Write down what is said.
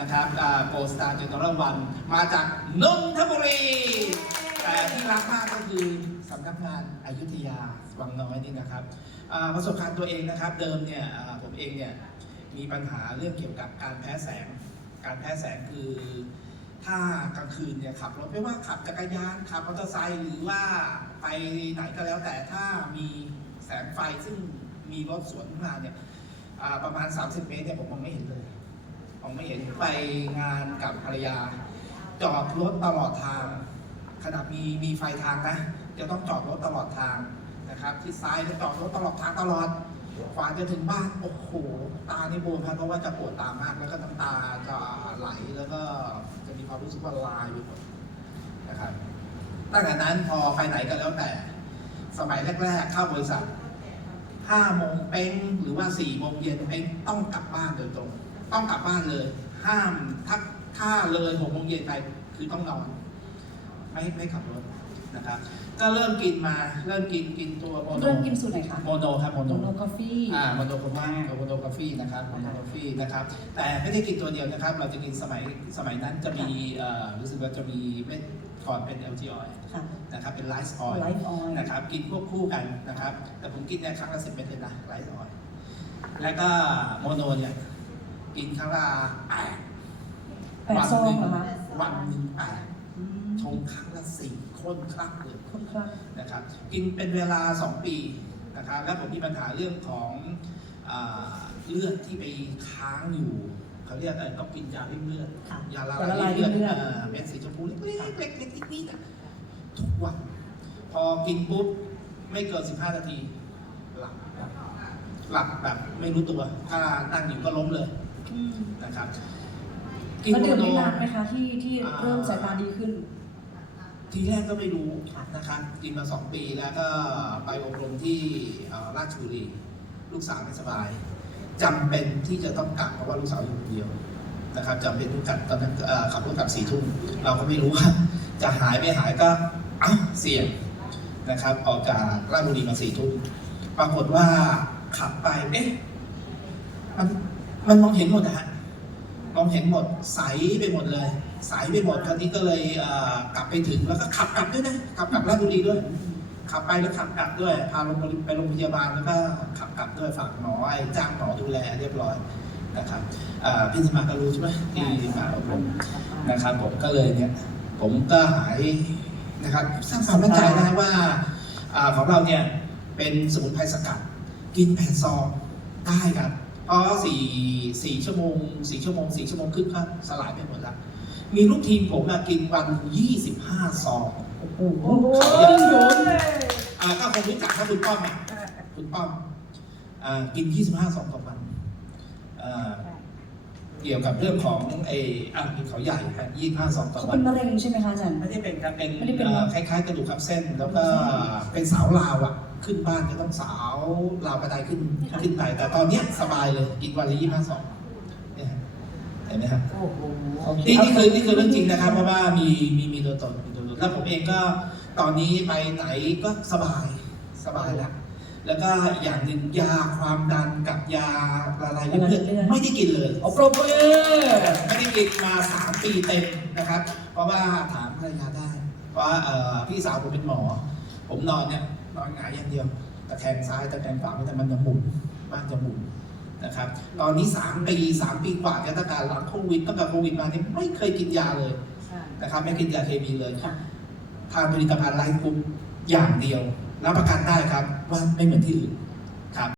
นะครับโกสตาร์เจนอเรลวันมาจากนนทบุรี แต่ที่รักมากก็คือสำนักงานอายุธยาวังน้อยนี่นะครับประสบการณ์ตัวเองนะครับเดิมเนี่ยผมเองเนี่ยมีปัญหาเรื่องเกี่ยวกับการแพ้แสง การแพ้แสงคือถ้ากลางคืนเนี่ยขับรถไม่ว่าขับจักรยานขับมอเตอร์ไซค์หรือว่าไปไหนก็แล้วแต่ถ้ามีแสงไฟซึ่งมีรถสวนขึ้นมาเนี่ยประมาณ 30 เมตรเนี่ยผมมองไม่เห็นเลย ผมไม่เห็นไปงานกับภรรยา จอดรถตลอดทางขนาดมีมีไฟทางนะจะต้องจอดรถตลอดทางนะครับที่ซ้ายจะจอดรถตลอดทางตลอดกว่าจะถึงบ้านโอ้โหตานี่บวมครับเพราะว่าจะปวดตามาก แล้วก็น้ำตาจะไหลแล้วก็จะมีความรู้สึกว่าลายไปหมดนะครับตั้งแต่นั้นพอไปไหนก็แล้วแต่ สมัยแรกๆเข้าบริษัทห้าโมงเป้งหรือว่าสี่โมงเย็นเป้งต้องกลับบ้านโดยตรง ต้องกลับบ้านเลย ห้ามถ้าถ้าเลยหกโมงเย็นไปคือต้องนอน ไม่ไม่ขับรถนะครับ ก็เริ่มกินมาเริ่มกินกินตัวโมโนเริ่มกินสูตรไหนคะโมโนครับโมโน โนกาแฟอ่าโมโนโคมากับโมโนกาแฟนะครับโมโนกาแฟนะครับ แต่ไม่ได้กินตัวเดียวนะครับ เราจะกินสมัยสมัยนั้นจะมีเอ่อรู้สึกว่าจะมีไม่ก่อนเป็น LG oil ค่ะ นะครับเป็นไลฟ์ออยไลฟ์ออยล์ นะครับกินควบคู่กันนะครับ แต่ผมกินเนี่ยครั้งละสิบเม็ดเลยนะไลฟ์ออยแล้วก็โมโนเนี่ย กินครั้งละแปดแปดซองเหรอคะวันหนึ่งแปดอืมชงครั้งละสี่คนครั้งเลยคนครั้งนะครับกินเป็นเวลา 2 ปีนะครับแล้วผมมีปัญหาเรื่องของอาเลือดที่ไปค้างอยู่ เขาเรียกอะไรต้องกินยาเร่งเลือดค่ะ ยาละแต่ละลาลายยเลือดเลือด อ่าเม็ดสีชมพูเล็กๆเล็กๆนิดๆอะทุกวัน พอกินปุ๊บ ไม่เกิน 15 นาที หลับหลับแบบไม่รู้ตัว ถ้านั่งอยู่ก็ล้มเลยอืม นะครับแล้วดื่มโมไม่โนานไหมคะที่ที่อ่าเริ่มสายตาดีขึ้น ทีแรกก็ไม่รู้นะครับกินมาสองปีแล้วก็ไปอบรมที่เอ่อราชบุรี ลูกสาวไม่สบายจำเป็นที่จะต้องกลับเพราะว่าลูกสาวอยู่คนเดียวนะครับจำเป็นต้องกลับตอนนั้นเอ่อขับรถกลับสี่ทุ่มเราก็ไม่รู้ว่า จะหายไม่หายก็เอ้าเสี่ยงนะครับออกจากราชบุรีมาสี่ทุ่มปรากฏว่าขับไปเอ๊ะมัน มันมองเห็นหมดนะฮะมองเห็นหมดใสไปหมดเลย ใสไปหมดคราวนี้ก็เลยเอ่อกลับไปถึงแล้วก็ขับกลับด้วยนะขับกลับราชบุรีด้วย ขับไปแล้วขับกลับด้วยพาลงไปโรงพยาบาลแล้วก็ขับกลับด้วยฝากหมอไอ้จ้างหมอดูแลเรียบร้อยนะครับเอ่อพี่สมัครก็รู้ใช่ไหมที่มาอบรมนะครับผมก็เลยเนี่ยผมก็หายนะครับสร้างความมั่นใจได้ว่าอ่าของเราเนี่ยเป็นสมุนไพรสกัดกินแผ่นซองได้ครับ เพราะสี่สี่ชั่วโมงสี่ชั่วโมงสี่ชั่วโมงครึ่งก็สลายไปหมดแล้วมีลูกทีมผมมากินวันยี่สิบห้าซองโอ้โหอ่าก็คงรู้จักถ้าคุณป้อมอะคุณป้อมอ่ากิน25สองต่อวันอ่าเกี่ยวกับเรื่องของไอ้อ่าเขาใหญ่ฮะ25สองต่อเขาวัเป็นนมะเร็งใช่ไหมคะอาจารย์ไม่ได้เป็นครับเป็นไม่ได้เป็นอ่าคล้ายๆกระดูกทับเส้น แล้วก็เป็นสาวลาวอะ ขึ้นบ้านจะต้องสาวลาวกระไดขึ้นขึ้นไป แต่ตอนเนี้ยสบายเลยกินวันละ25สองเนี่ยฮะเห็นไหมครับโอ้โหนี่นี่คือนี่คือเรื่องจริงนะครับ เพราะว่ามีมีมีตัวตนมีตัวตนแล้วผมเองก็ตอนนี้ไปไหนก็สบายสบายแล้วแล้วก็อีกอย่างหนึ่งยาความดันกับยาละลายริ่มเลือดไม่ได้กินเลยโอ้ปรบมือไม่ได้กินมาสามปีเต็มนะครับ เพราะว่าถามภรรยาได้ว่าเอ่อพี่สาวผมเป็นหมอ ผมนอนเนี่ย นอนหงายอย่างเดียวตะแคงซ้ายตะแคงขวาไม่แต่มันจะหมุนบ้านจะหมุนนะครับ ตอนนี้สามปีสามปีกว่าจะตั้งแต่หลังโควิดตั้งแต่โควิดมาเนี่ยไม่เคยกินยาเลยนะครับไม่กินยาเคมีเลยค่ะทานผลิตภัณฑ์ไลฟ์กรุ๊ปอย่างเดียวรับประกันได้ครับว่าไม่เหมือนที่อื่น